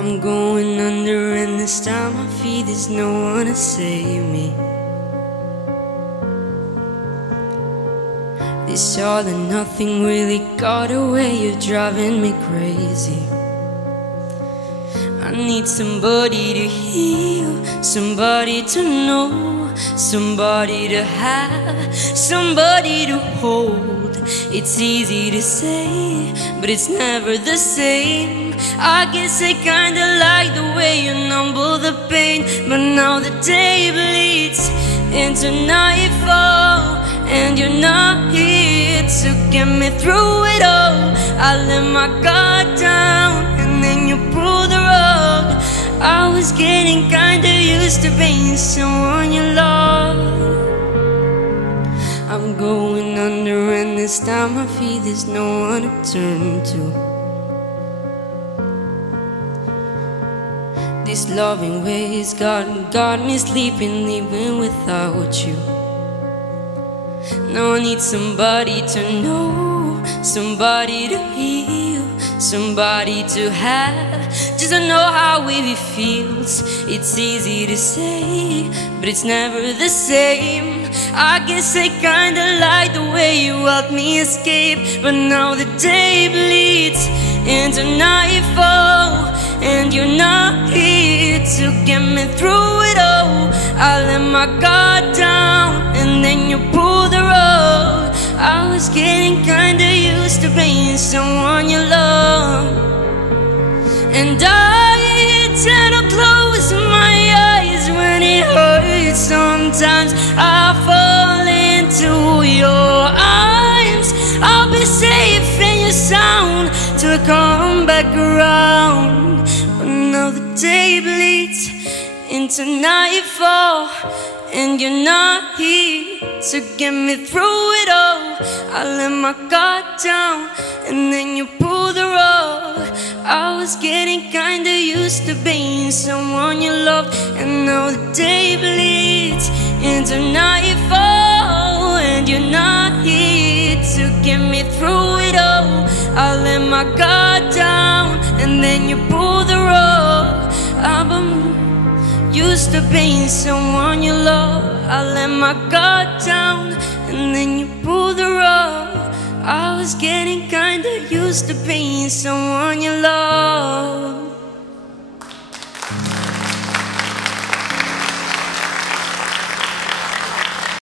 I'm going under, and this time I feel there's no one to save me. This all or nothing really got a way of driving me crazy. I need somebody to heal, somebody to know, somebody to have, somebody to hold. It's easy to say, but it's never the same. I guess I kinda like the way you numble the pain, but now the day bleeds into nightfall, and you're not here to get me through it all. I let my guard down, and then you pull the rug. I was getting kinda used to being someone you love. I'm going under, and this time I feel there's no one to turn to. This loving ways got me sleeping even without you. Now I need somebody to know, somebody to heal, somebody to have, just to know how it feels. It's easy to say, but it's never the same. I guess I kinda like the way you helped me escape, but now the day bleeds into nightfall, and you're not here to get me through it all. I let my guard down, and then you pull the rug. I was getting kinda used to being someone you love, and I tend to close my eyes when it hurts. Sometimes I fall into your arms. I'll be safe in your sound till I come back around. But now the day bleeds into nightfall, and you're not here to get me through it all. I let my guard down, and then you pull the rug. I was getting kinda used to being someone you loved, and now the day bleeds into nightfall, and you're not here to get me through it all. I let my guard down, and then you pull the rug. I'm used to being someone you love. I let my guard down, and then you pull the rug. I was getting kinda used to being someone you love.